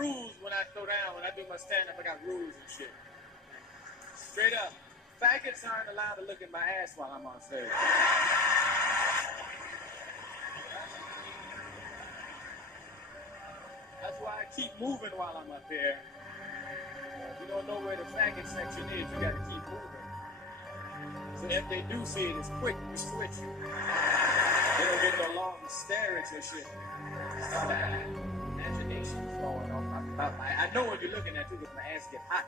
rules when I throw down. When I do my stand-up, I got rules and shit. Straight up. Faggots aren't allowed to look at my ass while I'm on stage. That's why I keep moving while I'm up here. If you don't know where the faggot section is, you gotta keep moving. So if they do see it, it's quick to switch. They don't get no long stare at your shit. Imagination's going on. I know what you're looking at too, because my ass get hot.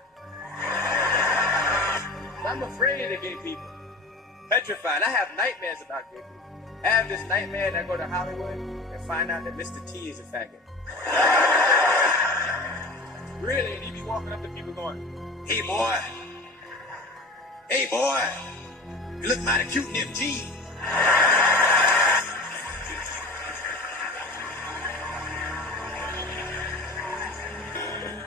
I'm afraid of gay people. Petrified. I have nightmares about gay people. I have this nightmare that I go to Hollywood and find out that Mr. T is a faggot. Really, and he be walking up to people going, "Hey boy, hey boy, you look mighty cute in them jeans."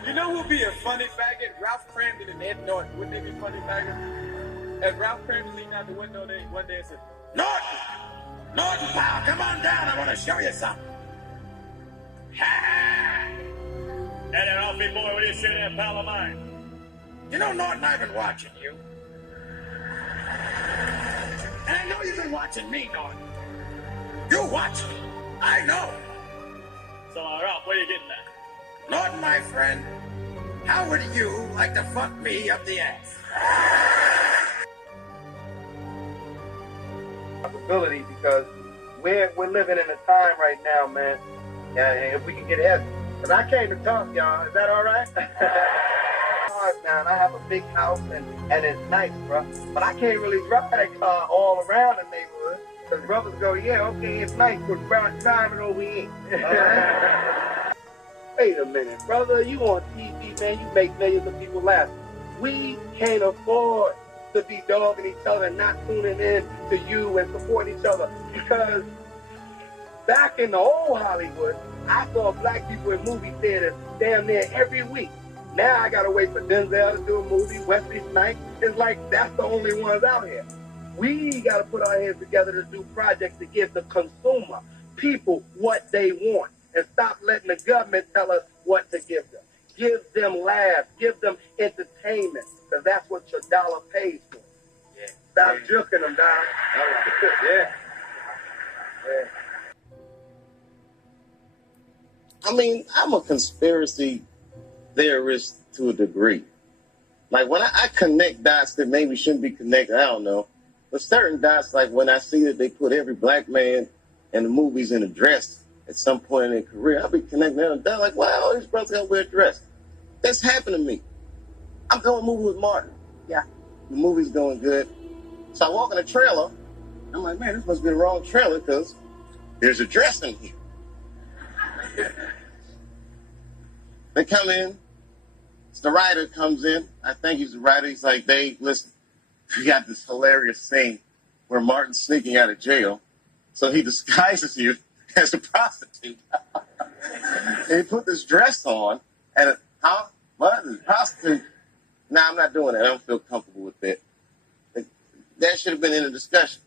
You know who'd be a funny faggot? Ralph Cramden and Ed Norton. Wouldn't they be funny faggots? As Ralph Cramden leaned out the window one day and said, Norton, pal, come on down. I want to show you something. Ha! And an Alfie boy, what do you say there, pal of mine? You know, Norton, I've been watching you. And I know you've been watching me, Norton. You watch me. I know. So, Ralph, what are you getting at? Norton, my friend, how would you like to fuck me up the ass? Possibility, because we're living in a time right now, man. And if we can get heavy. Because I came to talk, y'all. Is that all right? Now, and I have a big house, and it's nice, bro. But I can't really drive that car all around the neighborhood. Because brothers go, yeah, okay, it's nice, but drive it over here. Wait a minute, brother. You on TV, man. You make millions of people laugh. We can't afford to be dogging each other and not tuning in to you and supporting each other. Because back in the old Hollywood, I saw black people in movie theaters damn near every week. Now I gotta wait for Denzel to do a movie, Wesley Snipes. It's like that's the only ones out here. We gotta put our heads together to do projects to give the consumer, people, what they want. And stop letting the government tell us what to give them. Give them laughs, give them entertainment, because that's what your dollar pays for. Yeah. Stop jerking them down. Yeah. I mean, I'm a conspiracy theorist to a degree. Like when I connect dots that maybe shouldn't be connected, I don't know. But certain dots, like when I see that they put every black man in the movies in a dress at some point in their career, I'll be connecting them down like, wow, these brothers got to wear a dress. That's happened to me. I'm doing a movie with Martin. Yeah. The movie's going good. So I walk in a trailer. I'm like, man, this must be the wrong trailer because there's a dress in here. They come in. The writer comes in. I think he's the writer. He's like, Dave, listen, we got this hilarious scene where Martin's sneaking out of jail. So he disguises you as a prostitute. And he put this dress on. And, what? This prostitute? Nah, I'm not doing that. I don't feel comfortable with that. That should have been in the discussion.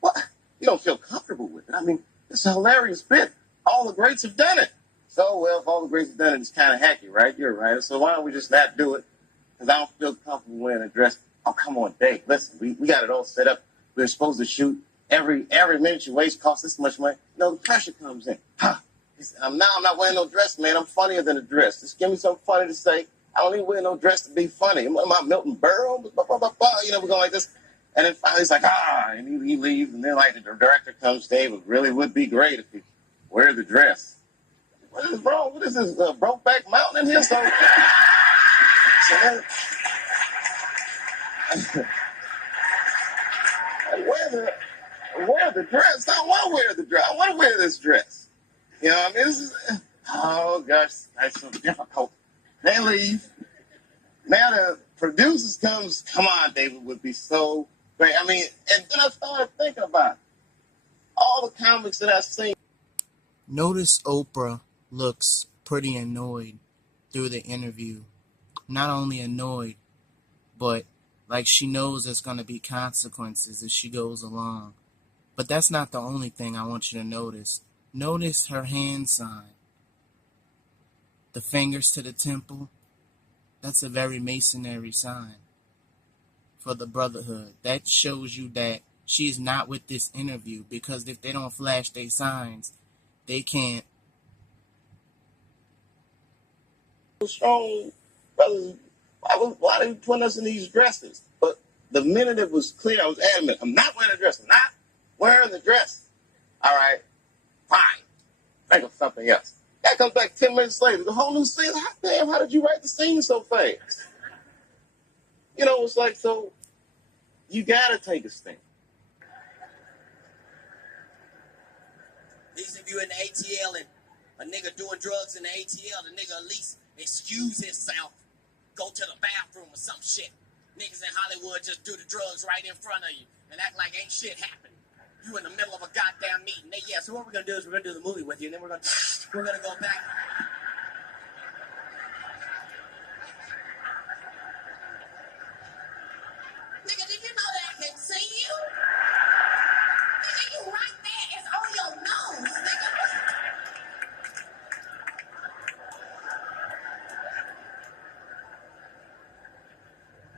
What? You don't feel comfortable with it? I mean, it's a hilarious bit. All the greats have done it. So, well, if all the greats have done it, it's kind of hacky, right? You're right. So why don't we just not do it? Because I don't feel comfortable wearing a dress. Oh, come on, Dave. Listen, we got it all set up. We're supposed to shoot. Every minute you waste costs this much money. No, the pressure comes in. I'm not wearing no dress, man. I'm funnier than a dress. Just give me something funny to say. I don't even wear no dress to be funny. Am I Milton Berle? Blah, blah, blah, blah. You know, we're going like this. And then finally he's like, and he leaves. And then like the director comes, Dave, it really would be great if you wear the dress. What is wrong? What is this, Brokeback Mountain in here? So wear the dress. I want to wear the dress. I want to wear this dress. You know what I mean? This is, oh, gosh, that's so difficult. They leave. Now the producers comes, come on, David, would be so great. I mean, and then I started thinking about all the comics that I've seen. Notice Oprah looks pretty annoyed through the interview. Not only annoyed, but like she knows there's going to be consequences as she goes along. But that's not the only thing I want you to notice. Notice her hand sign. the fingers to the temple, that's a very masonry sign for the brotherhood. That shows you that she's not with this interview, because if they don't flash their signs, they can't. Strong brothers, why are they putting us in these dresses? But the minute it was clear, I was adamant. I'm not wearing a dress. I'm not wearing the dress. All right, fine. Think of something else. That comes back 10 minutes later. The whole new scene. Damn, how did you write the scene so fast? You know, it's like, so you gotta take a stand. At least if you in the ATL and a nigga doing drugs in the ATL, the nigga at least excuse himself, go to the bathroom or some shit. Niggas in Hollywood just do the drugs right in front of you and act like ain't shit happened. You in the middle of a goddamn meeting. So what we're gonna do is we're gonna do the movie with you, and then we're gonna go back. Nigga, did you know that I can see you? Nigga, you right there. It's on your nose, nigga.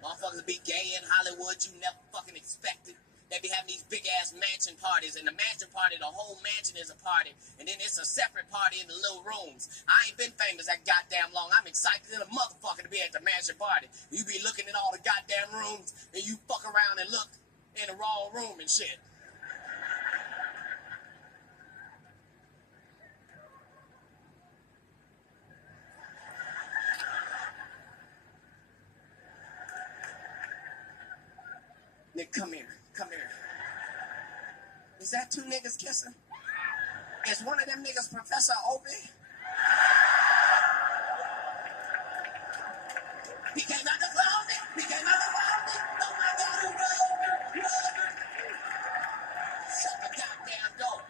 Motherfuckers be gay in Hollywood, you never fucking expected. They be having these big ass mansion parties, and the mansion party, the whole mansion is a party, and then it's a separate party in the little rooms. I ain't been famous that goddamn long. I'm excited as a motherfucker to be at the mansion party. You be looking at all the goddamn rooms, and you fuck around and look in the wrong room and shit. Nick, come here. Is that two niggas kissing? Is one of them niggas Professor Obie? He came out the closet. Oh my God, he run. Shut the goddamn door.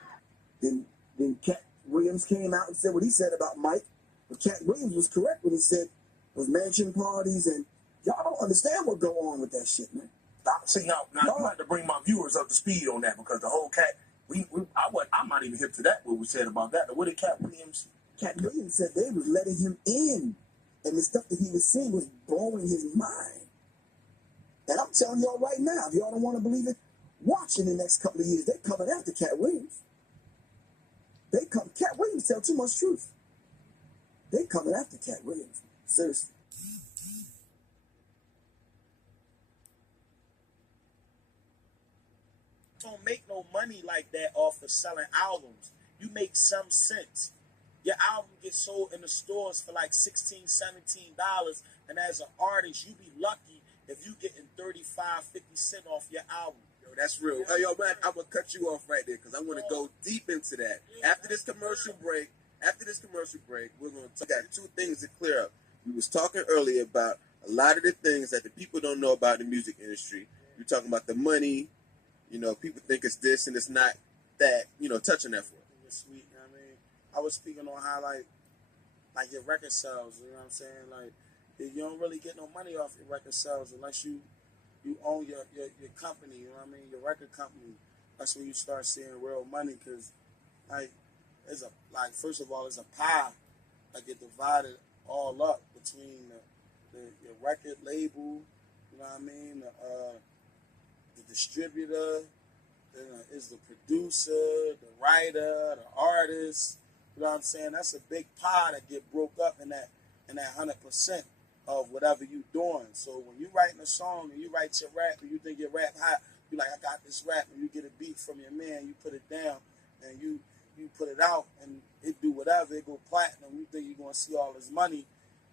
Then Cat Williams came out and said what he said about Mike. But Cat Williams was correct when he said those mansion parties, and y'all don't understand what go on with that shit, man. See, now I'm about to bring my viewers up to speed on that, because the whole I'm not even hip to that, what we said about that. But what did Cat Williams? Cat Williams said they was letting him in, and the stuff that he was saying was blowing his mind. And I'm telling y'all right now, if y'all don't want to believe it, watch in the next couple of years. They're coming after Cat Williams. Cat Williams tell too much truth. They coming after Cat Williams. Seriously. Don't make no money like that off of selling albums. You make some sense. Your album gets sold in the stores for like $16, $17, and as an artist, you be lucky if you getting 35, 50 cents off your album. Yo, that's real. Hey, yo, man, I'm gonna cut you off right there because I want to go deep into that. After this commercial break, we're gonna talk. Got two things to clear up. We was talking earlier about a lot of the things that the people don't know about the music industry. You're talking about the money. You know, people think it's this and it's not that. You know, touching that for it. It's sweet. You know what I mean, I was speaking on how like your record sales. You know what I'm saying? Like, you don't really get no money off your record sales unless you own your company. You know what I mean? Your record company. That's when you start seeing real money, because first of all, it's a pie that get divided all up between your record label. You know what I mean? The distributor, is the producer, the writer, the artist. You know what I'm saying? That's a big pie that get broke up in that 100% of whatever you doing. So when you writing a song and you write your rap and you think your rap hot, you like, I got this rap, and you get a beat from your man, you put it down and you put it out and it do whatever, it go platinum, you think you're gonna see all this money.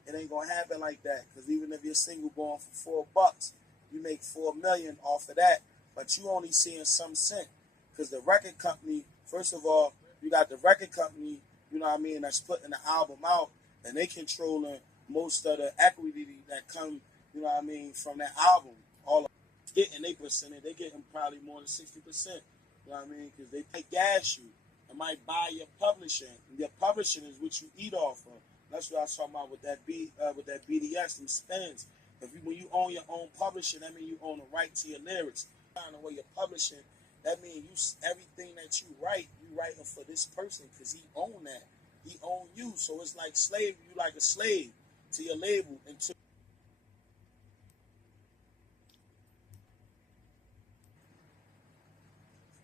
It ain't gonna happen like that, because even if your single going for $4, you make $4 million off of that, but you only seeing some cent, because the record company, first of all, you got the record company, you know what I mean, that's putting the album out, and they controlling most of the equity that come, you know what I mean, from that album. All of getting their percentage, they getting probably more than 60%. You know what I mean? Because they gas you. They might buy your publishing. And your publishing is what you eat off of. That's what I was talking about with that BDS, them spins. When you own your own publishing, that means you own the right to your lyrics. The way you're publishing, that means everything that you writing for this person, because he own that. He owned you, so it's like slave. You like a slave to your label until.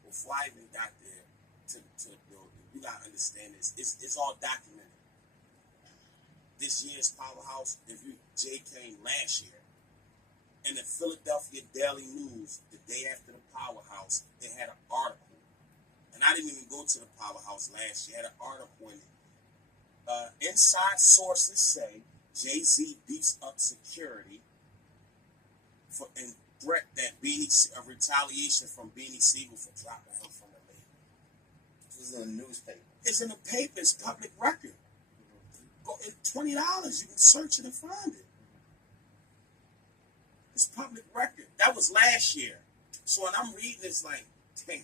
Before I even got there to the building, you gotta understand this. It's all documented. This year's Powerhouse, Jay came last year, in the Philadelphia Daily News, the day after the Powerhouse, they had an article. And I didn't even go to the Powerhouse last year. Had an article in it. Inside sources say Jay-Z beefs up security and threat that a retaliation from Beanie Siegel for dropping him from the label. This is in the newspaper. It's in the paper. It's public record. Go, $20. You can search it and find it. It's public record. That was last year. So when I'm reading, it's like, damn,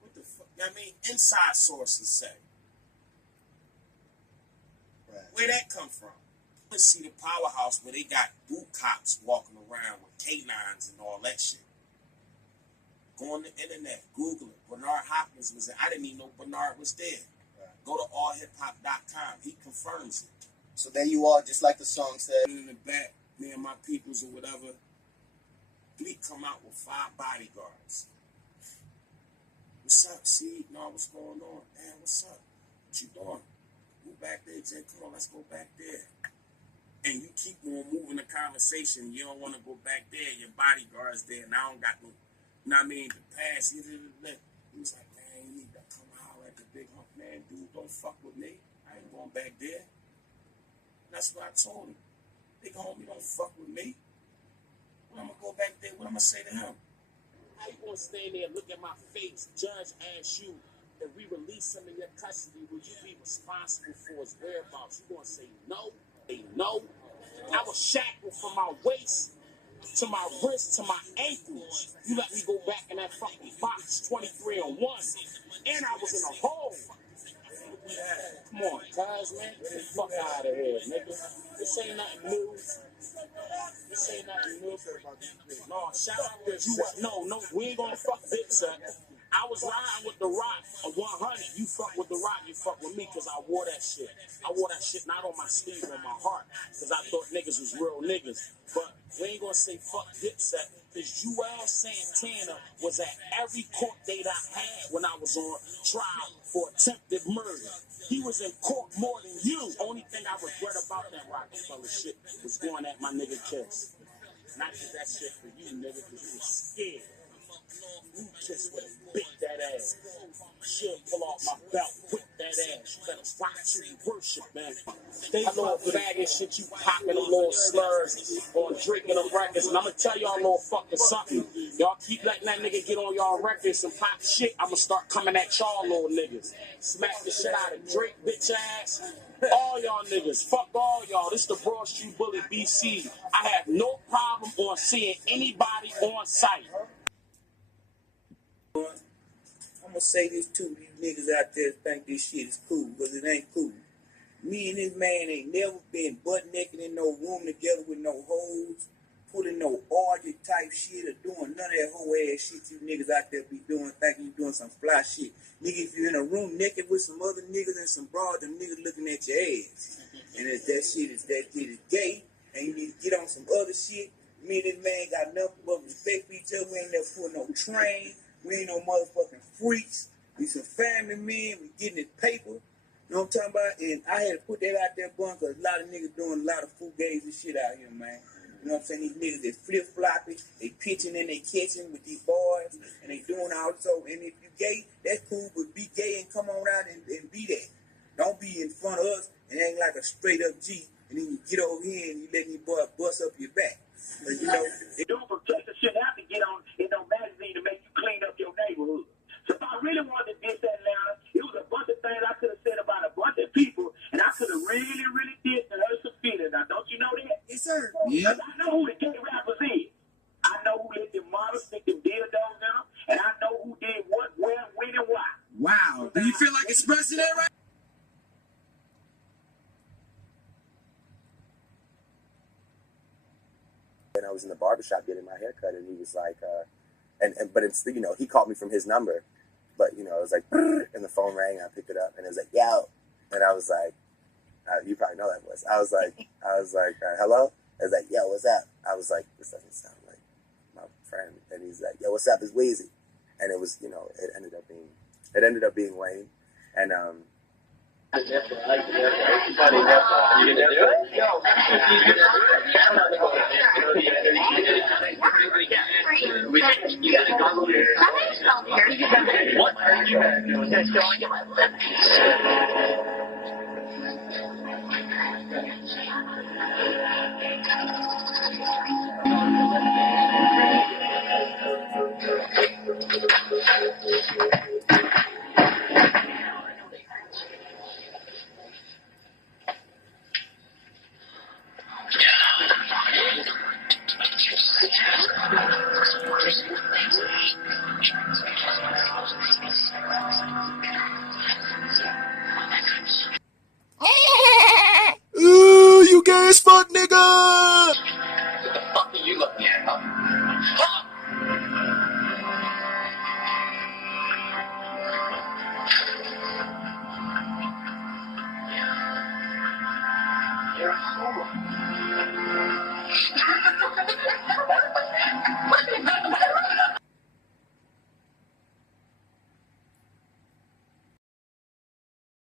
what the fuck? I mean, inside sources say. Right. Where that come from? Let's see the Powerhouse where they got boot cops walking around with canines and all that shit. Go on the internet, Google it. Bernard Hopkins was there. I didn't even know Bernard was there. Right. Go to allhiphop.com. He confirms it. So there you are, just like the song said. In the back, me and my peoples or whatever, we come out with 5 bodyguards. What's up, C? No, what's going on? Man, what's up? What you doing? Go back there, Jay. Come on, let's go back there. And you keep on moving the conversation. You don't want to go back there. Your bodyguard's there, and I don't got no, you know what I mean, the pass. He was like, man, you need to come out at the big hump, man. Dude, don't fuck with me. I ain't going back there. That's what I told him. Big homie, don't fuck with me. When I'm going to go back there, what I'm going to say to him? How you going to stand there and look at my face, judge, ask you, if we release him in your custody, will you be responsible for his whereabouts? You going to say no? Say no. I was shackled from my waist to my wrist to my ankles. You let me go back in that fucking box, 23 on 1. And I was in a hole. Come on, guys, man. Get the fuck out of here, nigga. This ain't nothing new. This ain't nothing new. No, shout out to you. No, we ain't gonna fuck Dipset. I was riding with the Rock of 100. You fuck with the Rock, you fuck with me, because I wore that shit. I wore that shit not on my sleeve, on my heart, because I thought niggas was real niggas. But we ain't gonna say fuck Dipset, because Joel Santana was at every court date I had when I was on trial for attempted murder. He was in court more than you. Only thing I regret about that Rockefeller shit was going at my nigga Kiss. And I did that shit for you, nigga, because you was scared. You Kiss would have bit that ass. She'll pull off my belt, whip that ass. You better watch who you worship, man. I know faggot shit you popping them little slurs on drinking them records. And I'm going to tell y'all a little fucking something. Y'all keep letting that nigga get on y'all records and pop shit. I'm going to start coming at y'all little niggas. Smack the shit out of Drake, bitch ass. All y'all niggas. Fuck all y'all. This the Broad Street Bully BC. I have no problem on seeing anybody on site. I'm gonna say this too, these niggas out there think this shit is cool, because it ain't cool. Me and this man ain't never been butt naked in no room together with no hoes, pulling no orgy type shit or doing none of that whole ass shit you niggas out there be doing, thinking you doing some fly shit. Nigga, if you in a room naked with some other niggas and some broads, them niggas looking at your ass. And if that shit is gay, and you need to get on some other shit, me and this man got nothing but respect for each other. We ain't never pulling no train. We ain't no motherfucking freaks. We some family men. We getting this paper. You know what I'm talking about? And I had to put that out there, bun, because a lot of niggas doing a lot of fugazi shit out here, man. You know what I'm saying? These niggas, they flip-flopping, they pitching and they catching with these boys, and they doing also. And if you gay, that's cool, but be gay and come on out and be that. Don't be in front of us and act like a straight-up G, and then you get over here and you let these boys bust up your back. But, you know, they do protector shouldn't have to get on in no magazine to make you clean up your neighborhood. So if I really wanted to diss Atlanta, it was a bunch of things I could have said about a bunch of people, and I could have really dissed and hurt some feelings. Now, don't you know that? Yes, sir. Yeah. I know who the gay rappers is. I know who let them models stick them dildos in them, and I know who did what, where, when, and why. Wow. Do you feel like expressing that right? And I was in the barbershop getting my hair cut, and he was like, but it's, you know, he called me from his number, but, you know, it was like, and the phone rang, and I picked it up, and it was like, yo, And I was like, you probably know that voice. I was like, hello? I was like, yo, what's up? I was like, this doesn't sound like my friend. And he's like, yo, what's up? It's Weezy. And it was, you know, it ended up being Wayne. And You gonna do it? You gotta go here. What are you doing? That's going Ooh, you gay as fuck, nigga! What the fuck are you looking at, huh? You're a homo.